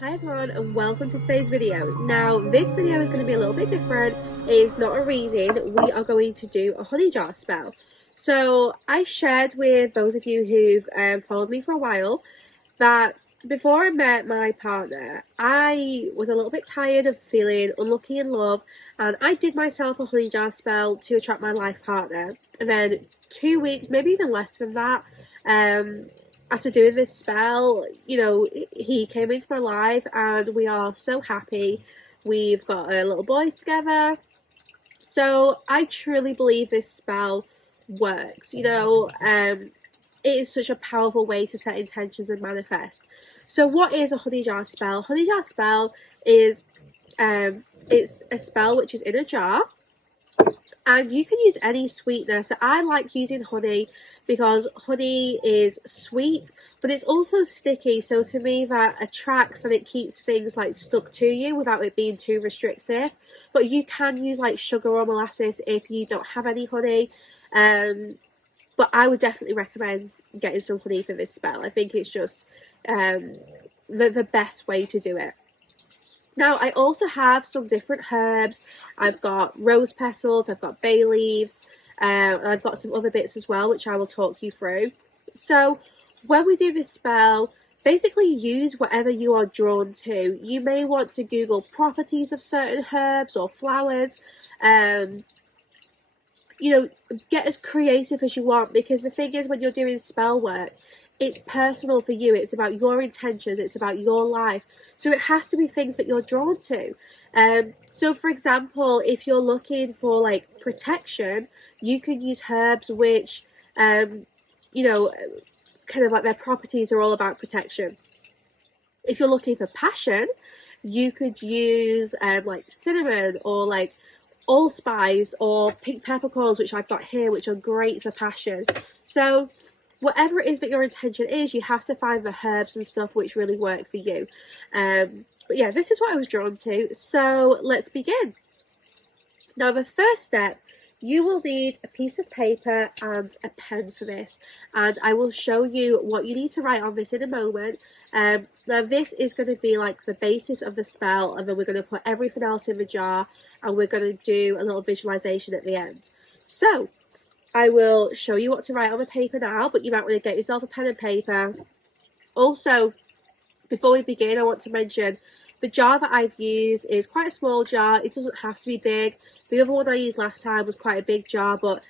Hi everyone and welcome to today's video. Now this video is going to be a little bit different. It is not a reading, we are going to do a honey jar spell. So I shared with those of you who've followed me for a while that before I met my partner, I was a little bit tired of feeling unlucky in love, and I did myself a honey jar spell to attract my life partner. And then 2 weeks, maybe even less than that, after doing this spell, he came into my life and we are so happy. We've got a little boy together. So I truly believe this spell works. It is such a powerful way to set intentions and manifest. So what is a honey jar spell? Honey jar spell is it's a spell which is in a jar, and you can use any sweetener. So I like using honey because honey is sweet, but it's also sticky. So to me, that attracts and it keeps things like stuck to you without it being too restrictive. But you can use like sugar or molasses if you don't have any honey. But I would definitely recommend getting some honey for this spell. I think it's just the best way to do it. Now, I also have some different herbs. I've got rose petals, I've got bay leaves, and I've got some other bits as well, which I will talk you through. So, when we do this spell, basically use whatever you are drawn to. You may want to Google properties of certain herbs or flowers. Get as creative as you want, because the thing is, when you're doing spell work, it's personal for you. It's about your intentions. It's about your life. So it has to be things that you're drawn to. So for example, if you're looking for like protection, you can use herbs which, kind of like their properties are all about protection. If you're looking for passion, you could use like cinnamon or like allspice or pink peppercorns, which I've got here, which are great for passion. So whatever it is that your intention is, you have to find the herbs and stuff which really work for you. But yeah, this is what I was drawn to. So let's begin. Now, the first step, you will need a piece of paper and a pen for this. And I will show you what you need to write on this in a moment. Now, this is going to be like the basis of the spell. And then we're going to put everything else in the jar. And we're going to do a little visualization at the end. So I will show you what to write on the paper now, but you might want to get yourself a pen and paper. Also, before we begin, I want to mention the jar that I've used is quite a small jar. It doesn't have to be big. The other one I used last time was quite a big jar, but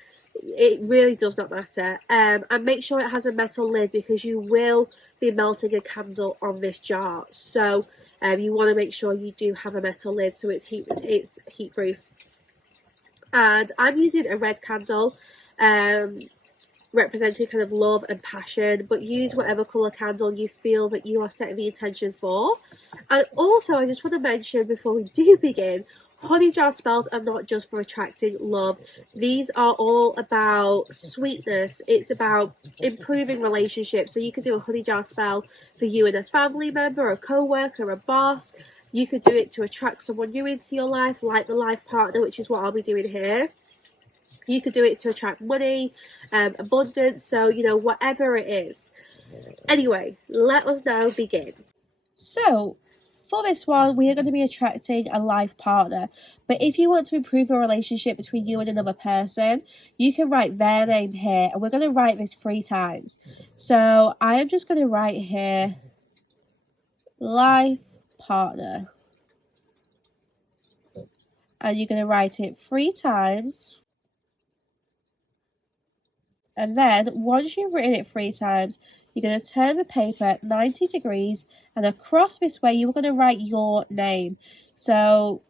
it really does not matter. And make sure it has a metal lid, because you will be melting a candle on this jar. So you want to make sure you do have a metal lid so it's heat proof. And I'm using a red candle, representing kind of love and passion, but use whatever colour candle you feel that you are setting the intention for. And also, I just want to mention before we do begin, honey jar spells are not just for attracting love. These are all about sweetness. It's about improving relationships. So you could do a honey jar spell for you and a family member, a co-worker, a boss. You could do it to attract someone new into your life, like the life partner, which is what I'll be doing here. You could do it to attract money, abundance, so, whatever it is. Anyway, let us now begin. So, for this one, we are going to be attracting a life partner. But if you want to improve a relationship between you and another person, you can write their name here. And we're going to write this 3 times. So, I am just going to write here, life partner. And you're going to write it 3 times. And then, once you've written it 3 times, you're going to turn the paper 90 degrees, and across this way, you're going to write your name. So,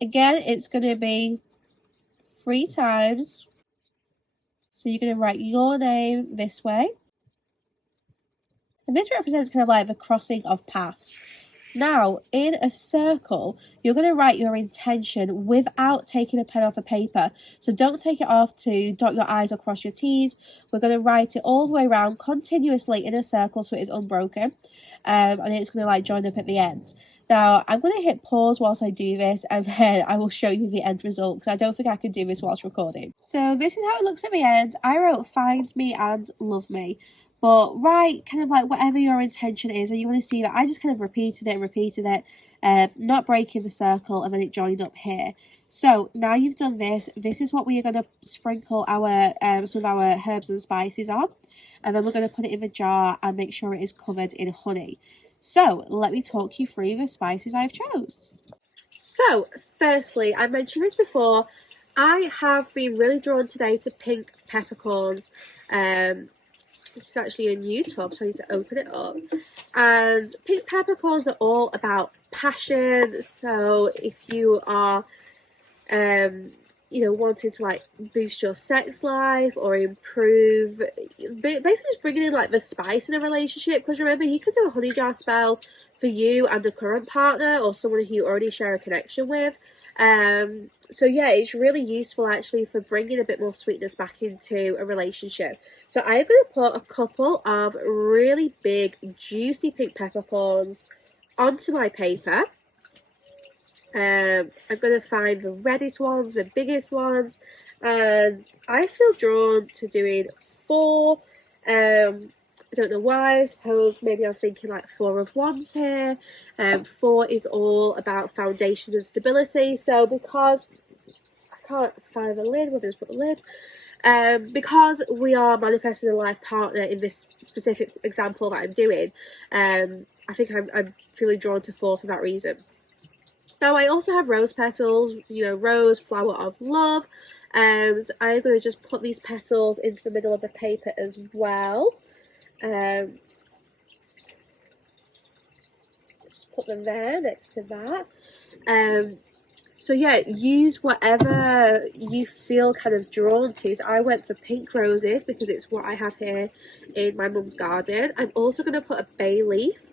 again, it's going to be 3 times. So, you're going to write your name this way. And this represents kind of like the crossing of paths. Now, in a circle, you're going to write your intention without taking a pen off the paper. So don't take it off to dot your I's or cross your T's. We're going to write it all the way around continuously in a circle so it is unbroken. and it's going to like join up at the end. Now, I'm going to hit pause whilst I do this, and then I will show you the end result, because I don't think I can do this whilst recording. So this is how it looks at the end. I wrote find me and love me. But write kind of like whatever your intention is, and you want to see that I just kind of repeated it, not breaking the circle, and then it joined up here. So now you've done this, this is what we are going to sprinkle our some of our herbs and spices on, and then we're going to put it in the jar and make sure it is covered in honey. So let me talk you through the spices I've chose. So firstly, I mentioned this before, I have been really drawn today to pink peppercorns. Which is actually a new tub, so I need to open it up. And pink peppercorns are all about passion. So if you are wanting to like boost your sex life or improve, basically just bringing in like the spice in a relationship, because remember, you can do a honey jar spell for you and a current partner or someone who you already share a connection with. So yeah, it's really useful actually for bringing a bit more sweetness back into a relationship. So I'm going to put a couple of really big juicy pink peppercorns onto my paper. I'm going to find the reddest ones, the biggest ones, and I feel drawn to doing 4. I don't know why. I suppose maybe I'm thinking like 4 of wands here. 4 is all about foundations and stability. So because I can't find the lid, we'll just put the lid. Because we are manifesting a life partner in this specific example that I'm doing, I think I'm feeling drawn to 4 for that reason. Now I also have rose petals, rose, flower of love. So I'm going to just put these petals into the middle of the paper as well. Just put them there next to that. So yeah, use whatever you feel kind of drawn to. So I went for pink roses because it's what I have here in my mum's garden. I'm also going to put a bay leaf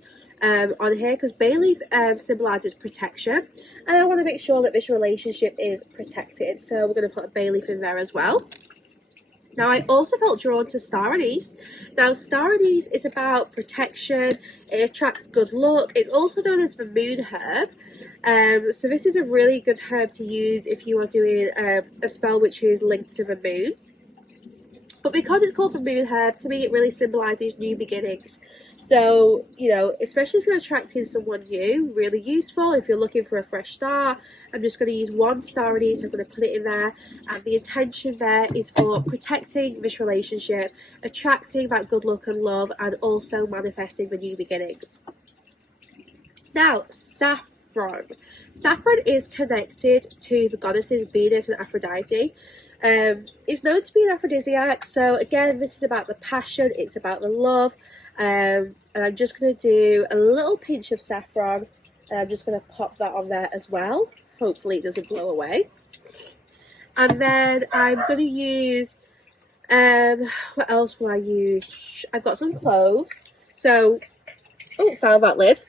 on here, because bay leaf symbolises protection, and I want to make sure that this relationship is protected. So we're going to put a bay leaf in there as well. Now, I also felt drawn to star anise. Now, star anise is about protection. It attracts good luck. It's also known as the moon herb. So this is a really good herb to use if you are doing a spell which is linked to the moon. But because it's called the moon herb, to me it really symbolises new beginnings. So, especially if you're attracting someone new, really useful. If you're looking for a fresh start, I'm just going to use 1 star anise. I'm going to put it in there. And the intention there is for protecting this relationship, attracting that good luck and love, and also manifesting the new beginnings. Now, saffron. Saffron is connected to the goddesses Venus and Aphrodite. It's known to be an aphrodisiac, so again, this is about the passion, it's about the love, and I'm just going to do a little pinch of saffron, and I'm just going to pop that on there as well. Hopefully it doesn't blow away. And then I'm going to use, what else will I use? I've got some cloves, so, found that lid.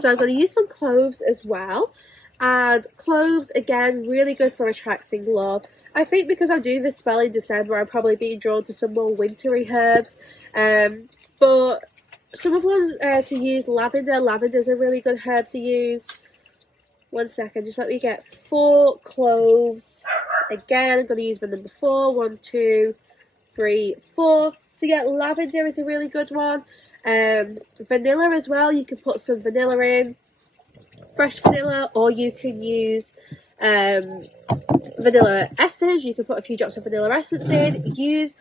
So I'm going to use some cloves as well. And cloves, again, really good for attracting love. I think because I'm doing this spell in December, I'm probably being drawn to some more wintry herbs. But some of the ones to use, lavender. Lavender's a really good herb to use. 1 second, just let me get 4 cloves. Again, I'm going to use the number 4. 1, 2, 3, 4. So yeah, lavender is a really good one. Vanilla as well, you can put some vanilla in. Fresh vanilla, or you can use vanilla essence. You can put a few drops of vanilla essence in. Use,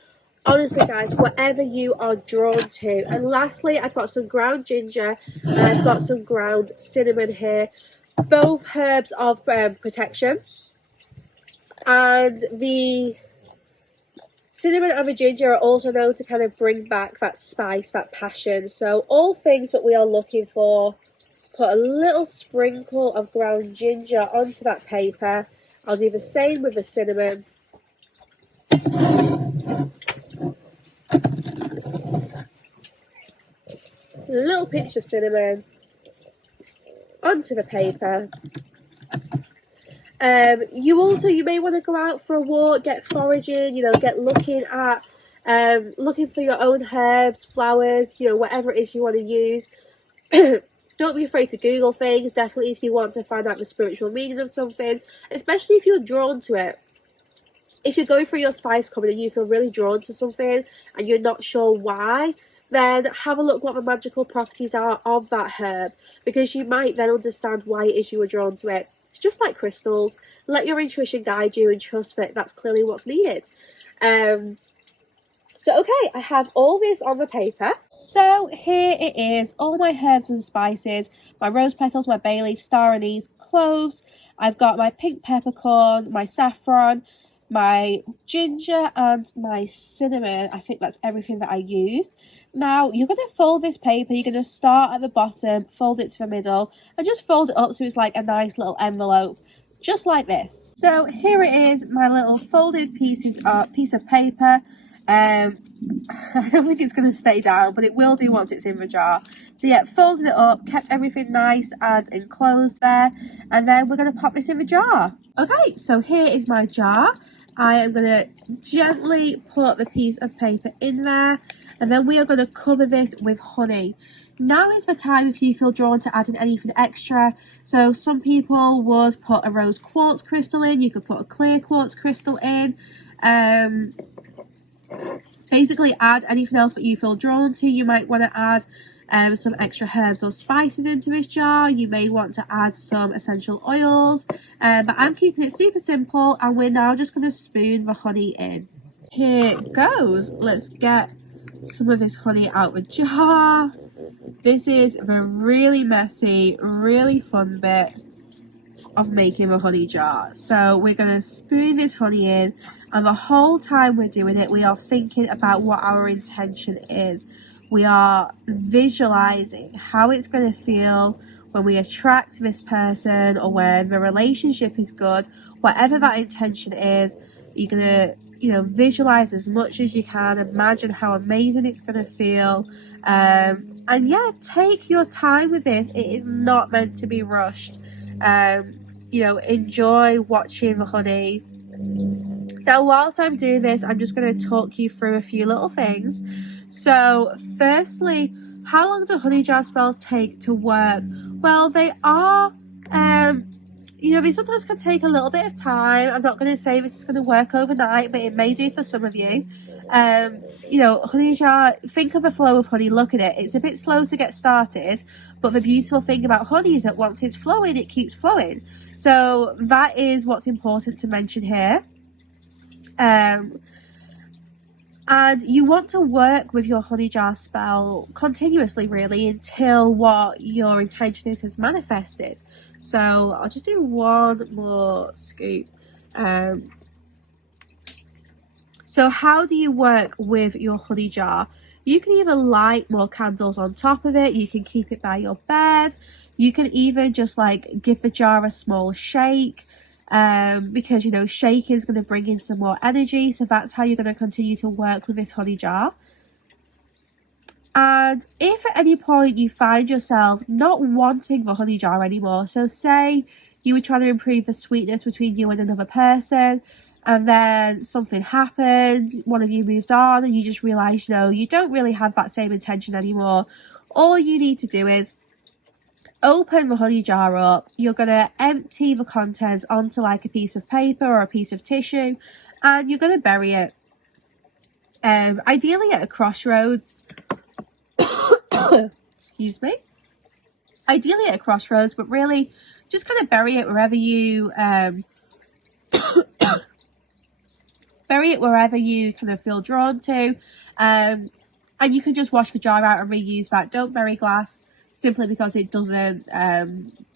honestly guys, whatever you are drawn to. And lastly, I've got some ground ginger and I've got some ground cinnamon here. Both herbs of protection. And the cinnamon and the ginger are also known to kind of bring back that spice, that passion. So all things that we are looking for. Let's put a little sprinkle of ground ginger onto that paper. I'll do the same with the cinnamon. A little pinch of cinnamon onto the paper. You may want to go out for a walk, get foraging, get looking at looking for your own herbs, flowers, you know, whatever it is you want to use. Don't be afraid to Google things, definitely if you want to find out the spiritual meaning of something, especially if you're drawn to it. If you're going through your spice cupboard and you feel really drawn to something and you're not sure why, then have a look what the magical properties are of that herb, because you might then understand why it is you were drawn to it. It's just like crystals. Let your intuition guide you and trust that that's clearly what's needed. So okay, I have all this on the paper. So here it is, all my herbs and spices, my rose petals, my bay leaf, star anise, cloves. I've got my pink peppercorn, my saffron, my ginger and my cinnamon. I think that's everything that I used. Now you're going to fold this paper, you're going to start at the bottom, fold it to the middle and just fold it up so it's like a nice little envelope, just like this. So here it is, my little folded piece of paper. I don't think it's going to stay down, but it will do once it's in the jar. So yeah, folded it up, kept everything nice and enclosed there, and then we're going to pop this in the jar. Okay, so here is my jar. I am going to gently put the piece of paper in there, and then we are going to cover this with honey. Now is the time if you feel drawn to adding anything extra. So some people would put a rose quartz crystal in, you could put a clear quartz crystal in. Basically add anything else that you feel drawn to. You might want to add some extra herbs or spices into this jar. You may want to add some essential oils, but I'm keeping it super simple, and we're now just going to spoon the honey in. Here it goes. Let's get some of this honey out the jar. This is the really messy, really fun bit of making a honey jar. So we're going to spoon this honey in, and the whole time we're doing it, we are thinking about what our intention is. We are visualizing how it's going to feel when we attract this person, or when the relationship is good. Whatever that intention is, you're going to, you know, visualize as much as you can. Imagine how amazing it's going to feel. And yeah, take your time with this. It is not meant to be rushed. You know, enjoy watching the honey. Now, whilst I'm doing this, I'm just going to talk you through a few little things. So, firstly, how long do honey jar spells take to work? Well, they are, you know, they sometimes can take a little bit of time. I'm not going to say this is going to work overnight, but it may do for some of you. You know, honey jar, think of a flow of honey, look at it. It's a bit slow to get started, but the beautiful thing about honey is that once it's flowing, it keeps flowing. So that is what's important to mention here. And you want to work with your honey jar spell continuously, really, until what your intention is manifested. So I'll just do one more scoop. So how do you work with your honey jar? You can either light more candles on top of it, you can keep it by your bed, you can even just like give the jar a small shake, because, you know, shaking is going to bring in some more energy. So that's how you're going to continue to work with this honey jar. And if at any point you find yourself not wanting the honey jar anymore, so say you were trying to improve the sweetness between you and another person, and then something happened, one of you moved on, and you just realize, you know, you don't really have that same intention anymore, all you need to do is open the honey jar up. You're going to empty the contents onto like a piece of paper or a piece of tissue, and you're going to bury it. Ideally at a crossroads. Excuse me. Ideally at a crossroads, but really just kind of bury it wherever you bury it wherever you kind of feel drawn to. And you can just wash the jar out and reuse that. Don't bury glass, simply because it doesn't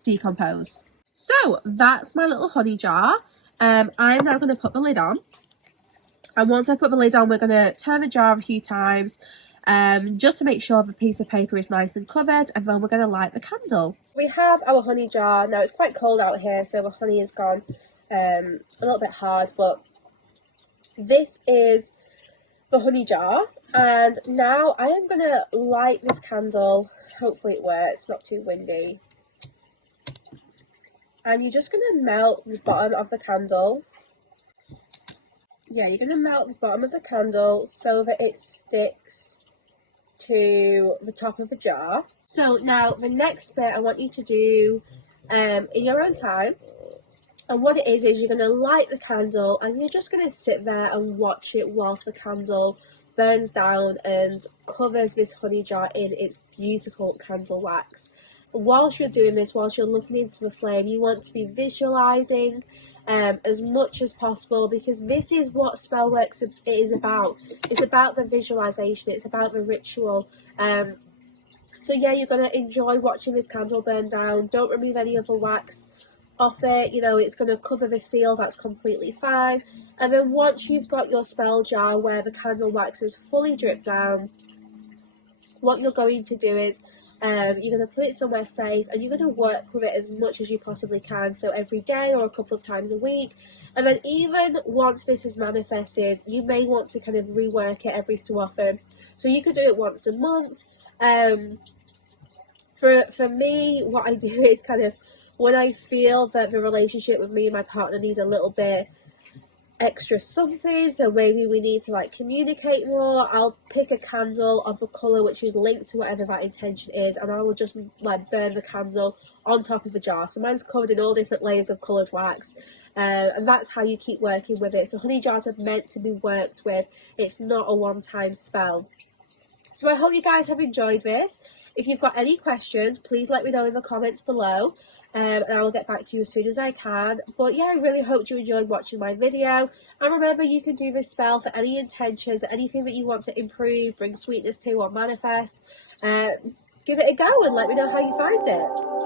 decompose. So that's my little honey jar. I'm now going to put the lid on. And once I put the lid on, we're going to turn the jar a few times, just to make sure the piece of paper is nice and covered, and then we're going to light the candle. We have our honey jar. Now it's quite cold out here, so the honey has gone a little bit hard, but this is the honey jar, and now I am going to light this candle. Hopefully it works, not too windy. And you're just going to melt the bottom of the candle. yeah, you're going to melt the bottom of the candle so that it sticks to the top of the jar. So now the next bit I want you to do in your own time. And what it is you're going to light the candle and you're just going to sit there and watch it whilst the candle burns down and covers this honey jar in its beautiful candle wax. Whilst you're doing this, whilst you're looking into the flame, you want to be visualizing as much as possible, because this is what spell works is about. It's about the visualization, it's about the ritual. So yeah, you're going to enjoy watching this candle burn down. Don't remove any of the wax off it. You know, it's going to cover the seal, that's completely fine. And then once you've got your spell jar where the candle wax is fully dripped down, what you're going to do is you're going to put it somewhere safe and you're going to work with it as much as you possibly can. So every day or a couple of times a week. And then even once this is manifested, you may want to kind of rework it every so often. So you could do it once a month. For me, what I do is kind of, when I feel that the relationship with me and my partner needs a little bit extra something, so maybe we need to like communicate more, I'll pick a candle of a colour which is linked to whatever that intention is, and I will just like burn the candle on top of the jar. So mine's covered in all different layers of coloured wax, and that's how you keep working with it. So honey jars are meant to be worked with, it's not a one-time spell. So I hope you guys have enjoyed this. If you've got any questions, please let me know in the comments below. And I will get back to you as soon as I can. But yeah, I really hope you enjoyed watching my video. And remember, you can do this spell for any intentions, anything that you want to improve, bring sweetness to, or manifest. Give it a go and let me know how you find it.